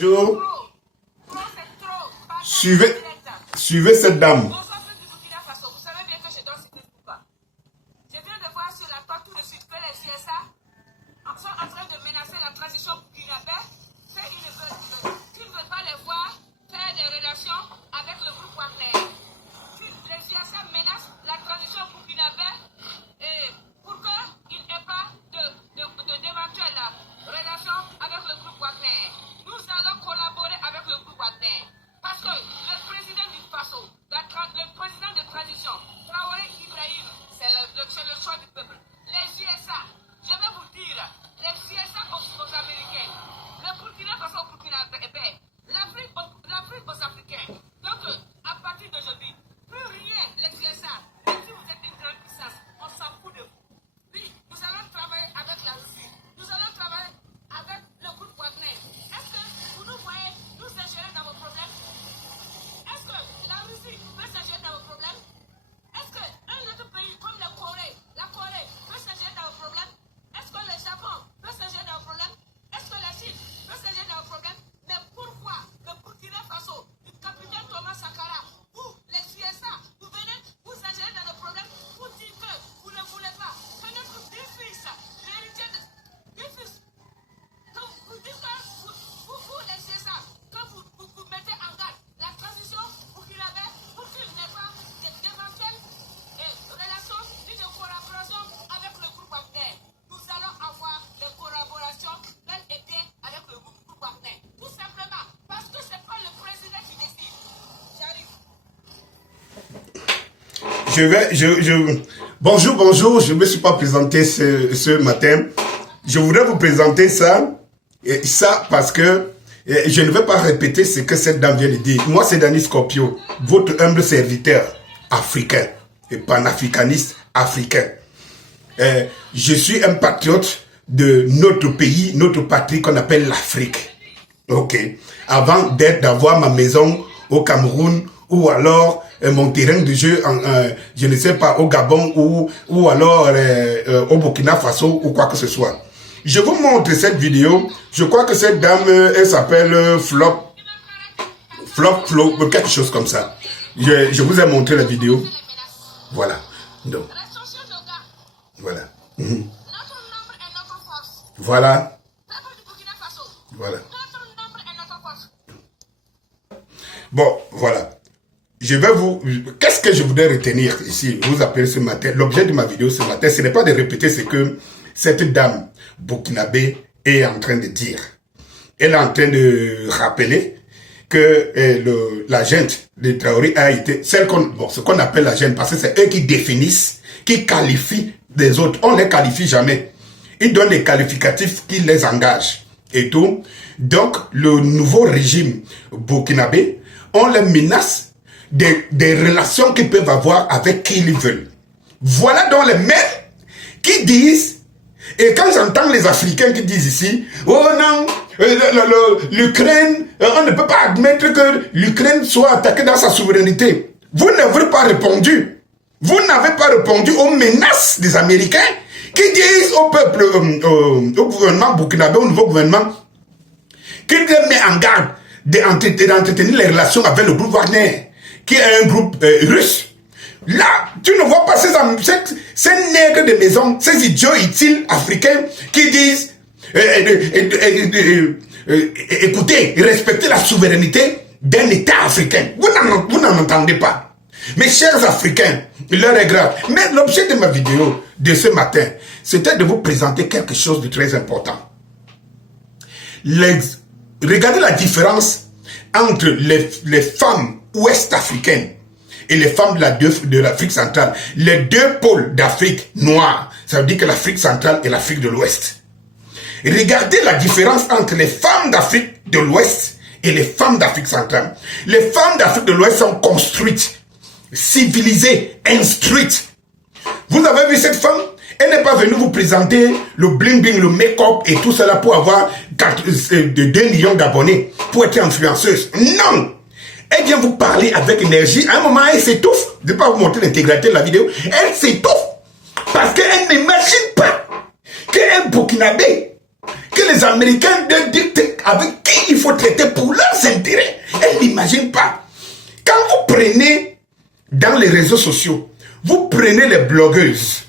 Bonjour. Suivez cette dame. Vous savez bien que je danse pas. Je viens de voir sur la toile tout de suite que les USA sont en train de menacer la transition burkinabé. Qu'ils ne veulent pas les voir faire des relations avec le groupe Wagner. Les USA menacent la transition burkinabé pour qu'il n'y ait pas d'éventuelles relations avec le groupe Wagner. Nous allons collaborer avec le groupe Wagner. Parce que le président du Faso, le président de transition, Traoré Ibrahim, c'est le choix du peuple. Les USA, je vais vous dire, les USA aux Américains, le Burkina Faso au Burkina Faso, l'Afrique aux Africains. Donc, à partir d'aujourd'hui, plus rien, les USA, même si vous êtes une grande puissance, on s'en fout de vous. Oui, nous allons travailler avec la Russie, nous allons travailler avec le groupe Wagner. Est-ce que vous nous voyez nous ingérer dans vos problèmes? Est-ce que la Russie peut s'ingérer dans vos problèmes? Est-ce qu'un autre pays comme la Corée peut s'ingérer dans vos problèmes? Est-ce que le Japon peut s'ingérer dans vos problèmes? Est-ce que la Chine peut s'ingérer dans vos problèmes? Mais pourquoi le Burkina Faso, le capitaine Thomas Sankara, vous, les USA, vous venez vous ingérer dans nos problèmes pour dire que vous ne voulez pas que notre fils, l'héritier du fils, que vous dites que vous les USA, que vous mettez en garde la transition pour qu'il avait, pour qu'il n'ait pas d'éventuelles relations ni de collaboration avec le groupe Wagner. Nous allons avoir des collaborations bel et bien avec le groupe Wagner. Tout simplement parce que c'est pas le président qui décide. J'arrive. Bonjour, je ne me suis pas présenté ce matin. Je voudrais vous présenter ça parce que je ne vais pas répéter ce que cette dame vient de dire. Moi, c'est Danny Scorpio, votre humble serviteur africain et panafricaniste africain. Je suis un patriote de notre pays, notre patrie qu'on appelle l'Afrique. Ok. Avant d'avoir ma maison au Cameroun ou alors mon terrain de jeu, je ne sais pas, au Gabon ou alors au Burkina Faso ou quoi que ce soit. Je vous montre cette vidéo. Je crois que cette dame, elle s'appelle Flop, quelque chose comme ça. Je vous ai montré la vidéo. Voilà. Donc, voilà. Voilà. Voilà. Bon, voilà. Je vais vous... Qu'est-ce que je voudrais retenir ici? Vous appelez ce matin. L'objet de ma vidéo ce matin, ce n'est pas de répéter ce que cette dame burkinabé est en train de dire. Elle est en train de rappeler que la junte de Traoré a été... ce qu'on appelle la junte, parce que c'est eux qui définissent, qui qualifient les autres. On ne les qualifie jamais. Ils donnent des qualificatifs qui les engagent et tout. Donc, le nouveau régime burkinabé, on les menace des relations qu'ils peuvent avoir avec qui ils veulent. Voilà donc les mêmes qui disent, et quand j'entends les Africains qui disent ici, oh non, l'Ukraine, on ne peut pas admettre que l'Ukraine soit attaquée dans sa souveraineté. Vous n'avez pas répondu. Vous n'avez pas répondu aux menaces des Américains qui disent au peuple, au gouvernement burkinabé, au nouveau gouvernement, qu'ils les met en garde d'entretenir les relations avec le groupe Wagner, qui est un groupe russe. Là, tu ne vois pas ces nègres de maison, ces idiots utiles africains qui disent écoutez, respectez la souveraineté d'un État africain. Vous n'en entendez pas. Mes chers Africains, l'heure est grave. Mais l'objet de ma vidéo de ce matin, c'était de vous présenter quelque chose de très important. Regardez la différence entre les femmes ouest-africaines et les femmes de l'Afrique centrale. Les deux pôles d'Afrique noire, ça veut dire que l'Afrique centrale et l'Afrique de l'Ouest. Regardez la différence entre les femmes d'Afrique de l'Ouest et les femmes d'Afrique centrale. Les femmes d'Afrique de l'Ouest sont construites, civilisées, instruites. Vous avez vu cette femme? Elle n'est pas venue vous présenter le bling-bling, le make-up et tout cela pour avoir 2 millions d'abonnés, pour être influenceuse. Non! Elle vient vous parler avec énergie. À un moment, elle s'étouffe. Je ne vais pas vous montrer l'intégralité de la vidéo. Elle s'étouffe. Parce qu'elle n'imagine pas qu'un Burkinabé, que que les Américains dictent avec qui il faut traiter pour leurs intérêts. Elle n'imagine pas. Quand vous prenez dans les réseaux sociaux, vous prenez les blogueuses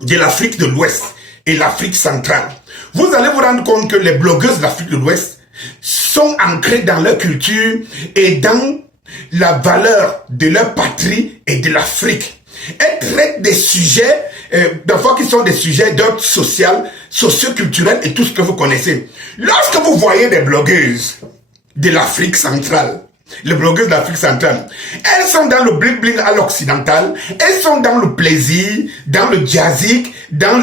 de l'Afrique de l'Ouest et l'Afrique centrale, vous allez vous rendre compte que les blogueuses de l'Afrique de l'Ouest sont ancrées dans leur culture et dans la valeur de leur patrie et de l'Afrique. Elles traitent des sujets, d'abord qui sont des sujets d'ordre social, socio-culturel et tout ce que vous connaissez. Lorsque vous voyez des blogueuses de l'Afrique centrale, les blogueuses de l'Afrique centrale, elles sont dans le bling-bling à l'occidental, elles sont dans le plaisir, dans le jazzique, dans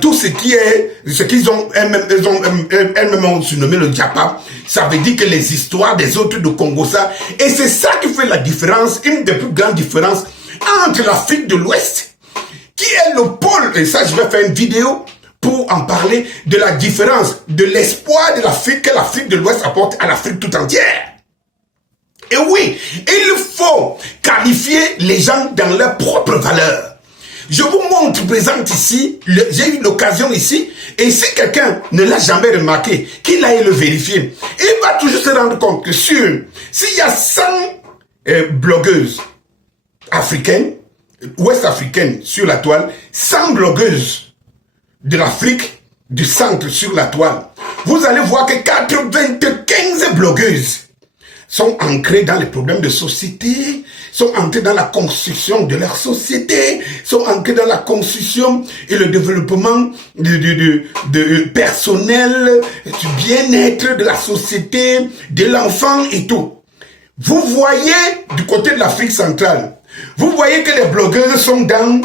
tout ce qui est, ce qu'ils ont, elles-mêmes ont surnommé le Japa. Ça veut dire que les histoires des autres de Congo, ça, et c'est ça qui fait la différence, une des plus grandes différences entre l'Afrique de l'Ouest, qui est le pôle, et ça je vais faire une vidéo pour en parler, de la différence, de l'espoir de l'Afrique que l'Afrique de l'Ouest apporte à l'Afrique tout entière. Et oui, il faut qualifier les gens dans leurs propres valeurs. Je vous montre, présente ici, j'ai eu l'occasion ici, et si quelqu'un ne l'a jamais remarqué, qu'il aille le vérifier, il va toujours se rendre compte que s'il y a 100 blogueuses africaines, ouest-africaines sur la toile, 100 blogueuses de l'Afrique du centre sur la toile, vous allez voir que 95 blogueuses sont ancrées dans les problèmes de société, sont ancrées dans la construction de leur société, sont ancrées dans la construction et le développement de personnel, du bien-être de la société, de l'enfant et tout. Vous voyez du côté de l'Afrique centrale, vous voyez que les blogueurs sont dans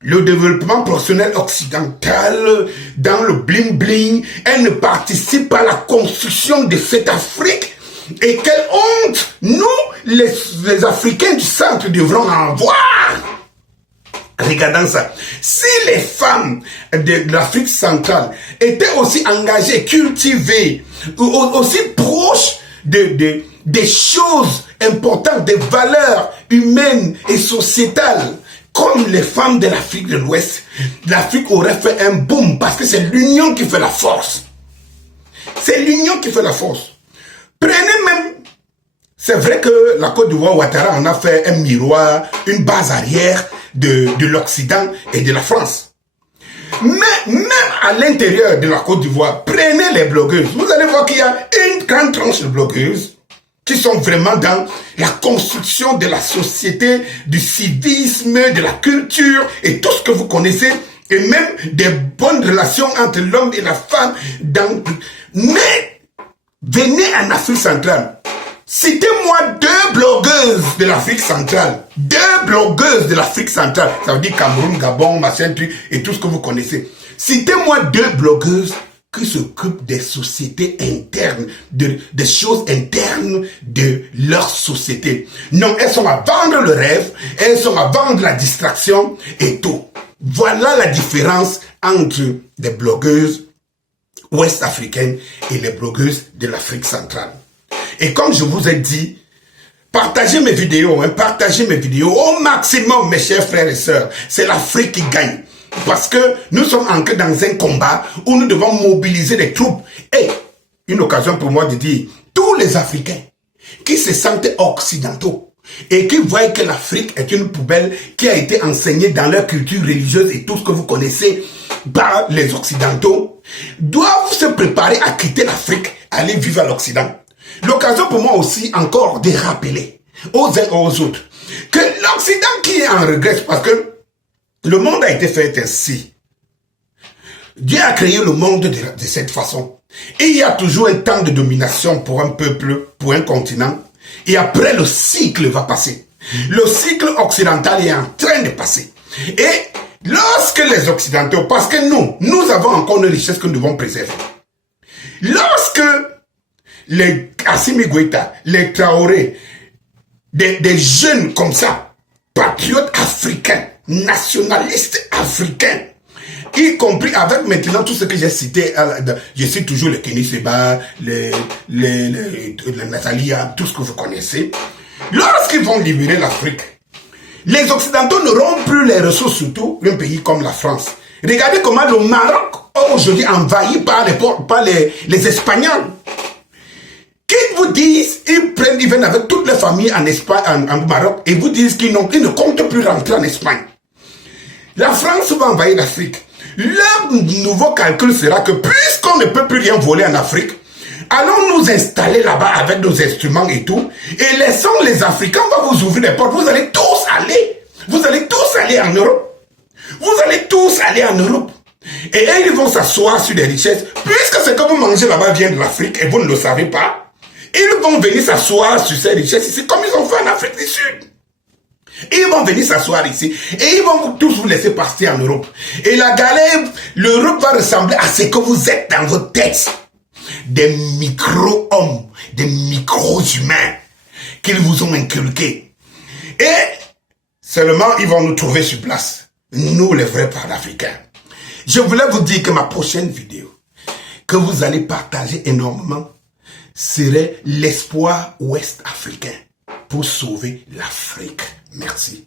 le développement professionnel occidental, dans le bling-bling. Elles ne participent pas à la construction de cette Afrique. Et quelle honte nous, les Africains du centre, devrons en avoir. Regardons ça. Si les femmes de l'Afrique centrale étaient aussi engagées, cultivées, aussi proches des choses importantes, des valeurs humaines et sociétales, comme les femmes de l'Afrique de l'Ouest, l'Afrique aurait fait un boom, parce que c'est l'union qui fait la force. C'est l'union qui fait la force. Prenez même, c'est vrai que la Côte d'Ivoire, Ouattara en a fait un miroir, une base arrière de l'Occident et de la France. Mais même à l'intérieur de la Côte d'Ivoire, prenez les blogueuses. Vous allez voir qu'il y a une grande tranche de blogueuses qui sont vraiment dans la construction de la société, du civisme, de la culture et tout ce que vous connaissez, et même des bonnes relations entre l'homme et la femme. Mais venez en Afrique centrale. Citez-moi 2 blogueuses de l'Afrique centrale. 2 blogueuses de l'Afrique centrale. Ça veut dire Cameroun, Gabon, machin, truc, et tout ce que vous connaissez. Citez-moi 2 blogueuses qui s'occupent des sociétés internes, des choses internes de leur société. Non, elles sont à vendre le rêve, elles sont à vendre la distraction et tout. Voilà la différence entre les blogueuses ouest-africaines et les blogueuses de l'Afrique centrale. Et comme je vous ai dit, partagez mes vidéos au maximum, mes chers frères et sœurs. C'est l'Afrique qui gagne. Parce que nous sommes ancrés dans un combat où nous devons mobiliser les troupes. Et une occasion pour moi de dire, tous les Africains qui se sentent occidentaux et qui voient que l'Afrique est une poubelle qui a été enseignée dans leur culture religieuse et tout ce que vous connaissez par les Occidentaux, doivent se préparer à quitter l'Afrique, aller vivre à l'Occident. L'occasion pour moi aussi encore de rappeler aux uns et aux autres que l'Occident qui est en regret, parce que le monde a été fait ainsi. Dieu a créé le monde de cette façon. Et il y a toujours un temps de domination pour un peuple, pour un continent. Et après, le cycle va passer. Le cycle occidental est en train de passer. Et lorsque les Occidentaux, parce que nous avons encore une richesse que nous devons préserver. Lorsque les Assimi Goïta, les Traoré, des jeunes comme ça, patriotes africains, nationalistes africains, y compris avec maintenant tout ce que j'ai cité, je cite toujours le Kenny Seba, le Natalia, tout ce que vous connaissez. Lorsqu'ils vont libérer l'Afrique, les Occidentaux n'auront plus les ressources, surtout un pays comme la France. Regardez comment le Maroc est aujourd'hui envahi par les Espagnols. Qu'ils vous disent, ils viennent avec toutes les familles en Espagne, en Maroc, et vous disent qu'ils ne comptent plus rentrer en Espagne. La France va envahir l'Afrique. Leur nouveau calcul sera que puisqu'on ne peut plus rien voler en Afrique, allons nous installer là-bas avec nos instruments et tout, et laissons les Africains, on va vous ouvrir les portes, vous allez tous aller en Europe. Vous allez tous aller en Europe. Et eux, ils vont s'asseoir sur des richesses, puisque ce que vous mangez là-bas vient de l'Afrique, et vous ne le savez pas. Ils vont venir s'asseoir sur ces richesses ici, comme ils ont fait en Afrique du Sud. Ils vont venir s'asseoir ici, et ils vont tous vous laisser partir en Europe. Et la galère, l'Europe va ressembler à ce que vous êtes dans vos têtes. Des micro-hommes, des micro-humains qu'ils vous ont inculqués. Et seulement, ils vont nous trouver sur place. Nous, les vrais panafricains. Je voulais vous dire que ma prochaine vidéo, que vous allez partager énormément, serait l'espoir ouest africain pour sauver l'Afrique. Merci.